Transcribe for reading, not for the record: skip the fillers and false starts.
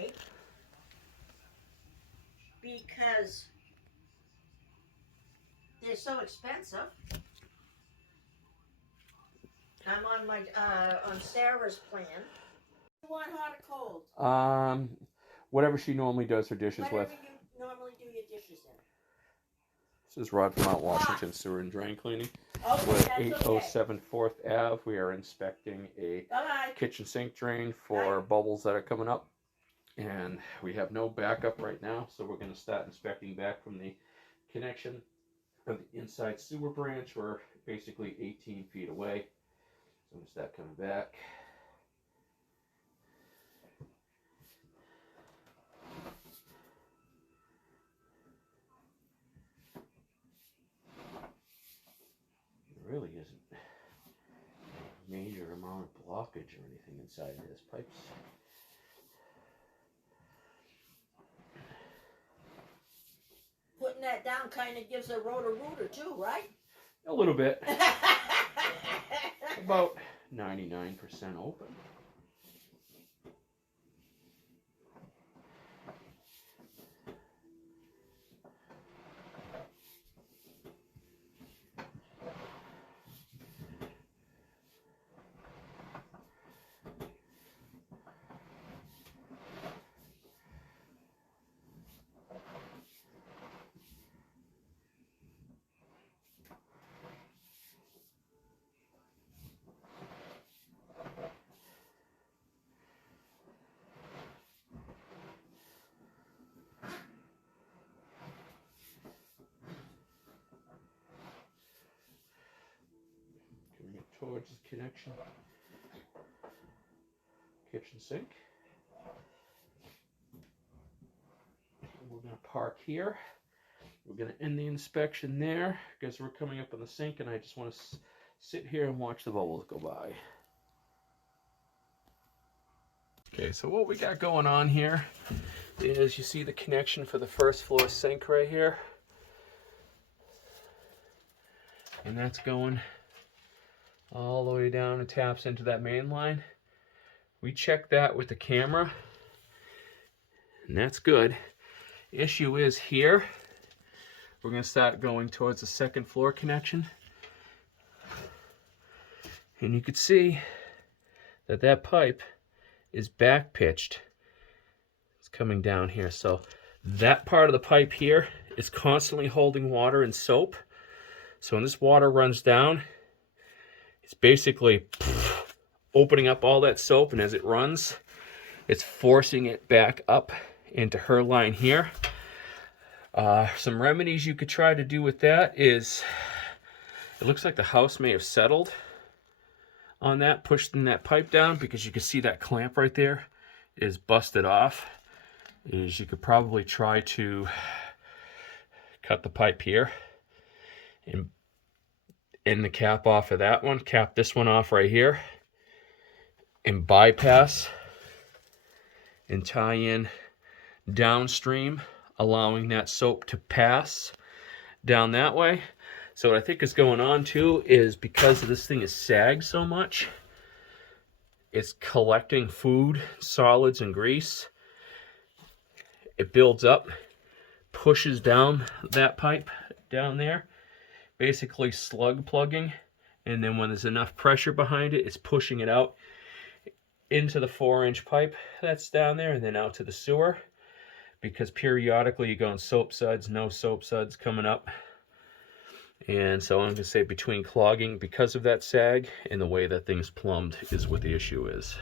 today because they're so expensive. I'm on my on Sarah's plan. You want hot or cold? Whatever she normally does her dishes with. Whatever you normally do your dishes in. This is Rod from Mount Washington Sewer and Drain Cleaning. Okay, We're at that's 807 4th Ave. We are inspecting a Bye-bye. kitchen sink drain for bubbles that are coming up. And we have no backup right now, so we're going to start inspecting back from the connection of the inside sewer branch. We're basically 18 feet away. So I'm going to start coming back. There really isn't a major amount of blockage or anything inside of his pipes. Putting that down kind of gives a rotor-rooter too, right? A little bit. About 99% open. Towards the connection, kitchen sink. And we're going to park here. We're going to end the inspection there because we're coming up on the sink and I just want to sit here and watch the bubbles go by. Okay, so what we got going on here is you see the connection for the first floor sink right here. And that's going all the way down and taps into that main line. We checked that with the camera and that's good. Issue is here. We're going to start going towards the second floor connection. And you can see that that pipe is back pitched. It's coming down here. So that part of the pipe here is constantly holding water and soap. So when this water runs down, it's basically opening up all that soap, and as it runs, it's forcing it back up into her line here. Some remedies you could try to do with that is, it looks like the house may have settled on that, pushing that pipe down, because you can see that clamp right there is busted off. Is you could probably try to cut the pipe here and end the cap off of that one, cap this one off right here, and bypass and tie in downstream, allowing that soap to pass down that way. So what I think is going on too is, because this thing is sagged so much, it's collecting food, solids, and grease. It builds up, pushes down that pipe down there, basically slug plugging, and then when there's enough pressure behind it, it's pushing it out into the 4-inch pipe that's down there and then out to the sewer, because periodically you go in soap suds, no soap suds coming up. And so I'm going to say between clogging because of that sag and the way that thing's plumbed is what the issue is.